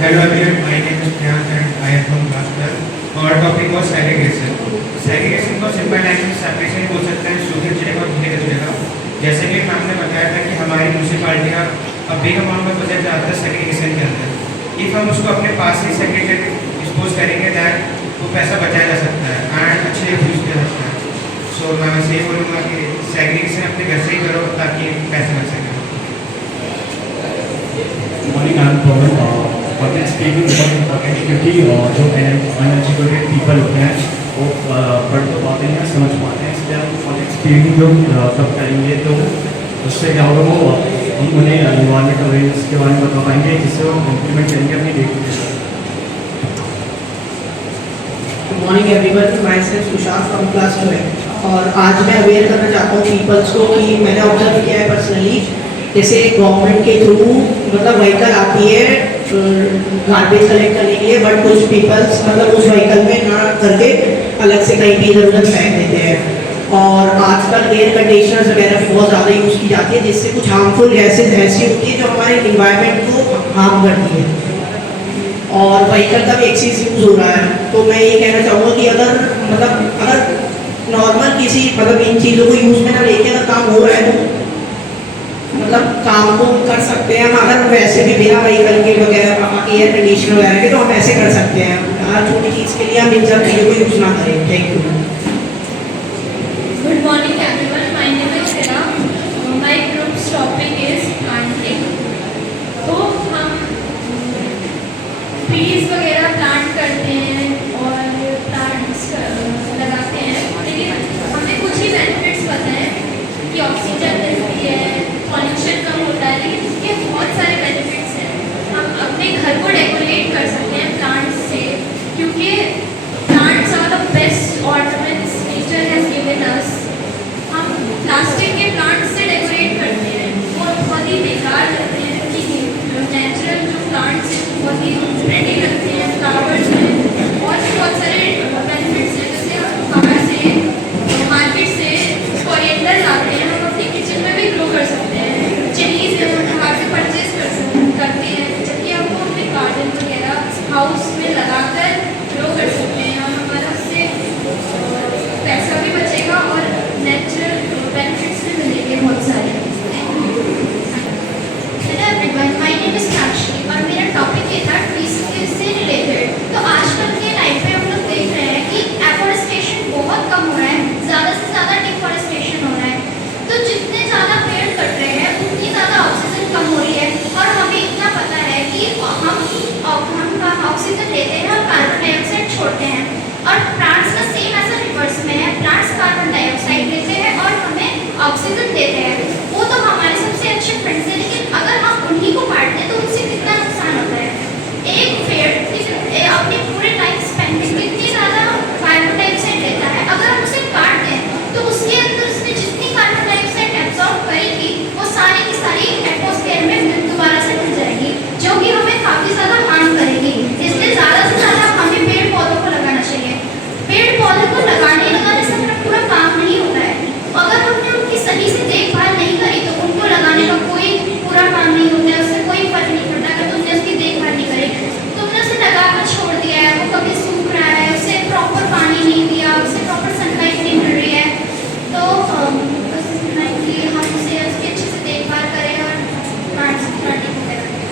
Hello everyone, my name is Priyank and I am from class 12. Our topic was segregation. Segregation को simple language separation बोल सकते हैं student जगह और धीरे जगह। जैसे कि मैम ने बताया था कि हमारी म्यूनसिपालिटियाँ अब बिग अमाउंट में प्रोजेक्ट जाता है सेग्रीगेशन के अंदर। इफ़ हम उसको अपने पास ही सेग्रीगेट डिस्पोज करेंगे दैट वो पैसा बचाया जा सकता है एंड अच्छे यूज़ किया जा सकता है। सो मैं वैसे ये बोलूँगा कि सेग्रीगेशन अपने घर से ही करो ताकि पैसे बच सकें। Morning I am problem public speaking बहुत इम्पोर्टेंट है क्योंकि जो अनएजुकेटेड पीपल होते हैं वो पढ़ तो पाते हैं समझ पाते हैं, इसलिए हम पब्लिक स्पीकिंग जो तब करेंगे तो उससे क्या होगा वो हम उन्हें इन्वायरमेंट अवेयरनेस के बारे में बता पाएंगे जिससे वो इम्प्लीमेंट करेंगे अपनी day to day. Good morning everyone, myself Sushant from class 12 और आज मैं अवेयर करना चाहता हूँ पीपल्स को कि मैंने ऑब्जर्व किया है पर्सनली, जैसे गवर्नमेंट के थ्रू मतलब व्हीकल आती है गार्बेज कलेक्ट करने के लिए, बट कुछ पीपल्स मतलब उस व्हीकल में ना करके अलग से कहीं भी इधर उधर फेंक देते हैं। और आजकल एयर कंडीशनर्स वगैरह बहुत ज़्यादा यूज़ की जाती है जिससे कुछ हार्मफुल गैसेज ऐसी होती है जो हमारे इन्वायरमेंट को हार्म करती है। और व्हीकल का भी एक्सेस यूज़ हो रहा है, तो मैं ये कहना चाहूँगा कि अगर नॉर्मल किसी मतलब इन चीज़ों को यूज़ में ना लेके अगर काम हो रहा है तो मतलब काम को कर सकते हैं हम। अगर वैसे भी बिना व्हीकल के वगैरह एयर कंडीशनर वगैरह के तो हम ऐसे कर सकते हैं। हर छोटी चीज़ के लिए हम इन सब चीज़ों को यूज़ ना करें। Thank you. Good morning everyone, my name is Sarah. My group's topic is planting. तो हम trees वगैरह प्लांट करते हैं और प्लांट्स लगाते हैं, लेकिन हमें कुछ ही बेनिफिट्स पता है कि ऑक्सीजन मिलती है, पॉल्यूशन कम होता है, लेकिन इसके बहुत सारे बेनिफिट्स हैं। हम अपने घर को डेकोरेट कर सकते हैं प्लांट्स से, क्योंकि plants are the best ornaments nature has given us. हम प्लास्टिक के प्लांट्स से डेकोरेट करते हैं और बहुत ही बेकार लगते हैं कि नेचुरल जो प्लांट्स हैं बहुत ही प्रेटी लगते हैं, फ्लावर्स में और भी बहुत सारे बेनिफिट्स हैं। जैसे हम बाहर से मार्केट से कोरिएंडर लाते हैं, हम अपनी किचन में भी ग्रो कर सकते हैं। चिलीज बाहर से परचेज करते हैं, जबकि हमको अपने गार्डन वगैरह हाउस में लगाकर ग्रो कर सकते हैं और हमारा उससे पैसा भी बचेगा और नेचुरल बेनिफिट्स भी मिलेंगे बहुत सारे। Hello everyone, my name is Sakshi और मेरा टॉपिक ये था ट्रीज से रिलेटेड। तो आजकल के लाइफ में हम लोग देख रहे हैं कि एफोरेस्टेशन बहुत कम हो रहा है, ज़्यादा से ज़्यादा डिफोरेस्टेशन हो रहा है। तो जितने ज़्यादा पेड़ कट रहे हैं उतनी ज़्यादा ऑक्सीजन कम हो रही है और हमें इतना पता है कि हम ऑक्सीजन लेते हैं और कार्बन डाइऑक्साइड छोड़ते हैं। और प्लांट्स का सेम ऐसा रिवर्स में है, प्लांट्स कार्बन डाइऑक्साइड लेते हैं और हमें ऑक्सीजन देते हैं। वो तो हमारे सबसे अच्छे फ्रेंड्स हैं, लेकिन अगर हम उन्हीं को काट दें तो उनसे कितना नुकसान होता है। एक पेड़ अपने पूरे लाइफ स्पैन में कितनी ज़्यादा कार्बन डाइऑक्साइड लेता है, अगर हम उसे काट दें तो उसके अंदर उसने जितनी कार्बन डाइऑक्साइड एब्जॉर्ब करेगी वो सारी की सारी एटमॉस्फेयर में दोबारा से मिल जाएगी, जो कि हमें काफ़ी ज़्यादा हार्म करेगी। इसलिए ज़्यादा से ज़्यादा हमें पेड़ पौधों को लगाना चाहिए। पेड़ पौधों को लगाने से हमारा पूरा काम नहीं होता है। अगर हमने उनकी सही से देखभाल नहीं करी तो उनको लगाने का कोई पूरा काम नहीं होता है, उससे कोई फर्क नहीं पड़ता। अगर तुमने उसकी देखभाल नहीं करी, तुमने उसे लगाकर छोड़ दिया है, वो कभी सूख रहा है, उसे प्रॉपर पानी नहीं दिया, उसे प्रॉपर सनलाइट नहीं मिल रही है, तो बस इतना ही कि हम उसे उसकी अच्छे से देखभाल करें और प्लांट्स प्लांटिंग वगैरह करें।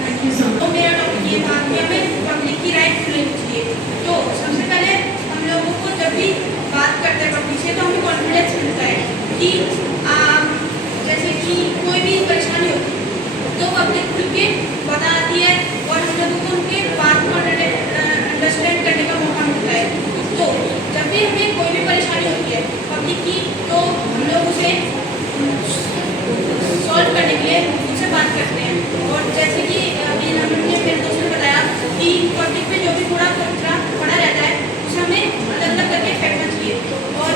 Thank you so much. तो मेरा टॉपिक ये था कि हमें पब्लिक की राइट लेनी चाहिए। तो सबसे पहले हम लोगों को जब भी बात करते हैं पब्लिक से तो हमें कॉन्फिडेंस मिलता है कि जैसे कि कोई भी परेशानी होती है तो पब्लिक खुल के बताती है और हम लोगों को उनके बात को अंडरस्टैंड करने का मौका मिलता है। तो जब भी हमें कोई भी परेशानी होती है पब्लिक की तो हम लोग उसे सॉल्व करने के लिए उनसे बात करते हैं। और जैसे कि अभी हमने मेरे दोस्त ने बताया कि पब्लिक में जो भी कूड़ा कचरा पड़ा रहता है उसे हमें अलग अलग करके फेंकना चाहिए। और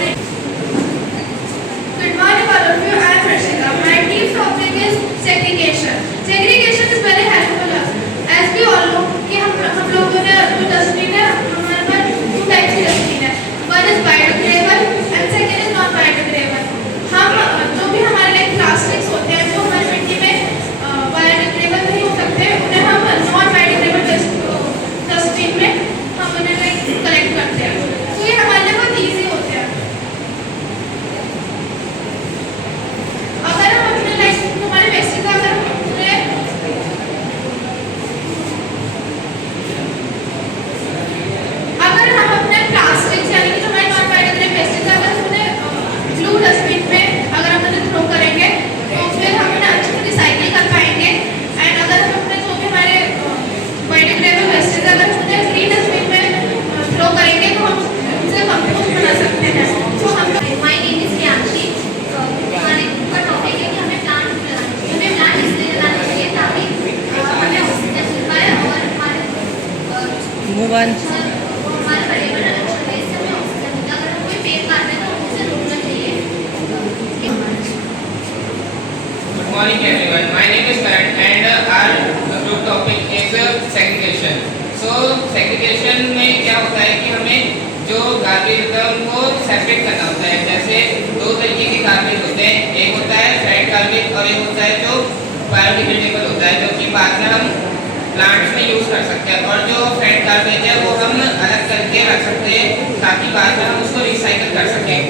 Good morning all of you, I am Rashida. My team's topic is segregation. Segregation is very helpful us. As we all know कि हम लोगों ने जो डस्टबिन है हमारे पास 2 टाइप की डस्टबिन है, one is biodegradable and second is non biodegradable। हम जो भी हमारे लिए प्लास्टिक्स होते हैं जो हमारी मिट्टी में मूव ऑन। वो हमारा पर्यावरण अच्छा है, इससे हमें ऑक्सीजन मिलता है। अगर हम कोई पेड़ काट रहे हैं तो उसे रोकना चाहिए। Good morning everyone. My name is Karan and our group topic is segregation. So segregation में क्या होता है कि हमें जो गार्बेज होता है उनको सेपरेट करना होता है। जैसे दो तरीके के गार्बेज होते हैं, एक होता है फेड गार्बेज और एक होता है जो बायोडिग्रेडेबल होता है, जो कि बाद में हम प्लांट्स में यूज़ कर सकते हैं। और जो फेड गार्बेज है वो हम अलग करके रख सकते हैं ताकि बाद में हम उसको रिसाइकल कर सकें।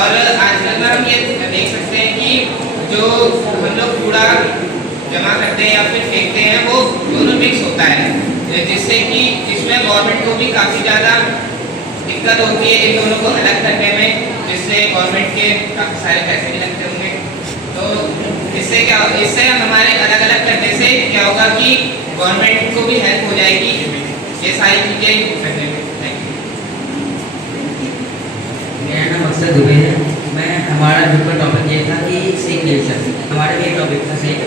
और आजकल में हम ये देख सकते हैं कि जो हम लोग कूड़ा जमा करते हैं या फिर फेंकते हैं वो दोनों मिक्स होता है, जिससे कि इसमें गवर्नमेंट को भी काफ़ी ज़्यादा दिक्कत होती है इन दोनों को अलग करने में, जिससे गवर्नमेंट के काफ़ी सारे पैसे भी लगते होंगे। तो इससे हमारे अलग अलग करने से क्या होगा कि गवर्नमेंट को भी हेल्प हो जाएगी ये सारी चीज़ें करने में। Thank you. मेरा नाम अक्षर दुबे है। हमारा ग्रुप का टॉपिक ये था कि सेग्रीगेशन, हमारा ये टॉपिक था सेग,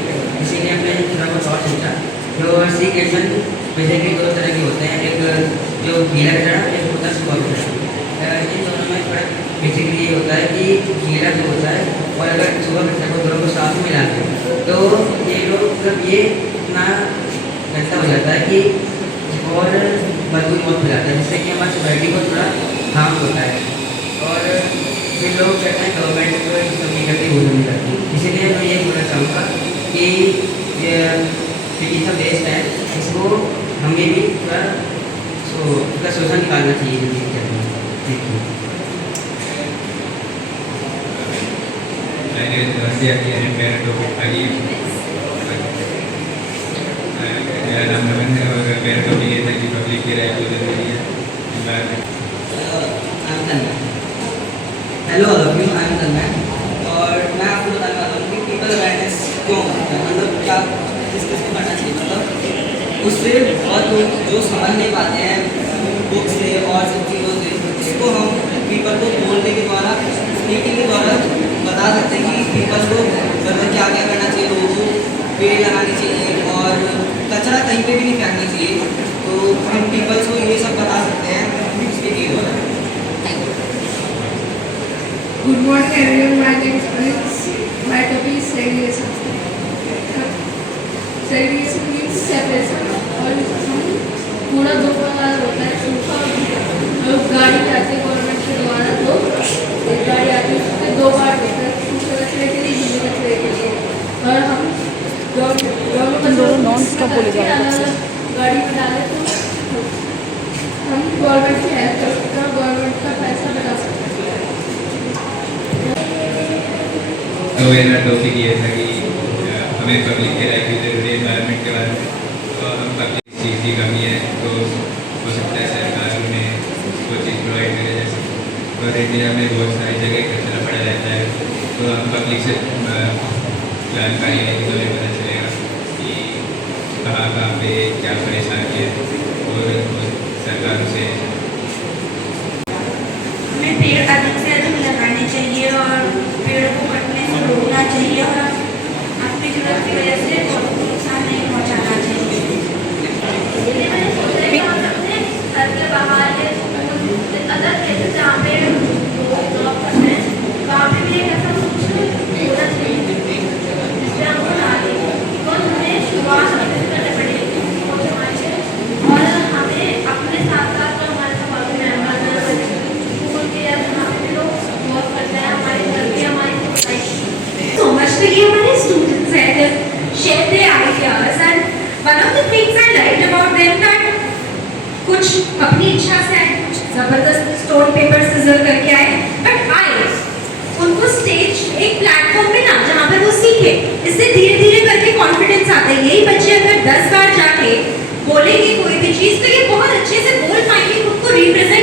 इसीलिए हमने थोड़ा बहुत और सोचा। जो सेग्रीगेशन बेसिकली दो तरह के होते हैं, एक जो गीला कचरा, एक होता है सूखा कचरा। इन दोनों में फर्क बेसिकली ये होता है कि गीला जो होता है और अगर सूखा कचरा को दोनों को साथ में मिलाते हैं तो ये लोग मतलब ये इतना गंदा हो जाता है कि और बदबू बहुत फैलाता है, जिससे कि हमारी सोसाइटी को थोड़ा हार्म होता है। और फिर लोग कहते हैं गवर्नमेंट को सब नहीं करती, वो नहीं करती। इसीलिए मैं ये बोलना चाहूँगा कि ये सब वेस्ट है, इसको हमें भी थोड़ा उसका सोचा निकालना चाहिए ज़िंदगी के अंदर। Thank you. मेरा टॉपिक आगे मेरा नाम नमन है और मेरा टॉपिक ये था कि पब्लिक की राय को जरूरी है। Hello all of you, I am Tanmay और मैं आपको बताने वाला हूँ कि पीपल अवेयरनेस क्यों करते हैं, मतलब क्या किसको करना चाहिए। मतलब उससे बहुत लोग जो समझ नहीं पाते हैं बुक से और सब चीज़ों से, इसको हम पीपल को बोलने के द्वारा, स्पीकिंग के द्वारा बता सकते हैं कि पीपल को मतलब क्या क्या करना चाहिए, लोगों को पेड़ लगाने चाहिए और कचरा कहीं पे भी नहीं फेंकना चाहिए। तो हम पीपल्स को ये सब बता सकते हैं स्पीकिंग के द्वारा। Good morning everyone, my name is Prince. My topic is segregation. Segregation means separation. और पूरा दो प्रकार होता है, सूखा और गीला। लोग गाड़ी आती है गवर्नमेंट के द्वारा, तो एक गाड़ी आती है उसमें दो बार होता है, सूखे कचरे के लिए, गीले कचरे के लिए। और हम दोनों नॉन स्टॉप बोले जा रहे हैं, गाड़ी में डालें तो हम गवर्नमेंट की हेल्प कर सकते हैं और गवर्नमेंट का पैसा बचा सकते हैं। तो मेरा टॉपिक ये था कि हमें पब्लिक की राय की जरूरी है एनवायरनमेंट के बारे में। तो हम पब्लिक चीज़ की कमी है तो हो सकता है सरकार उन्हें वो चीज़ प्रोवाइड करे। जैसे और इंडिया में बहुत सारी जगह कचरा पड़ा रहता है, तो हम पब्लिक से जानकारी लेंगे तो हमें पता चलेगा कि कहाँ कहाँ पे क्या परेशानी है और सरकार उसे हमें पेड़ अधिक से अधिक लगाने चाहिए और पेड़ को कटने से रोकना चाहिए और अपनी जरूरत की वजह से नुकसान नहीं पहुंचाना चाहिए। इसलिए मैंने सोचा कि हम अपने घर के बाहर या अदर प्लेसेस जहाँ पे लोग जॉब करते हैं वहाँ पे भी ऐसा कुछ होना चाहिए जिससे हमको डालें। तो हमें शुरुआत अपने से करनी पड़ेगी और हमें अपने साथ साथ जो हमारे समाज में स्कूल के या जहाँ पे लोग जॉब करते हैं, हमारे घर के, हमारी society. So much to hear my students and share their ideas, and one of the things I liked about them that कुछ अपनी इच्छा से आए, कुछ जबरदस्त स्टोन पेपर सिजर करके आए, बट आए उनको स्टेज एक प्लेटफॉर्म पे ना जहाँ पे वो सीखे, इससे धीरे धीरे करके कॉन्फिडेंस आता है। यही बच्चे अगर 10 बार जाके बोलेंगे कोई भी चीज़ तो ये बहुत अच्छे से बोल पाएंगे, खुद को रिप्रेजेंट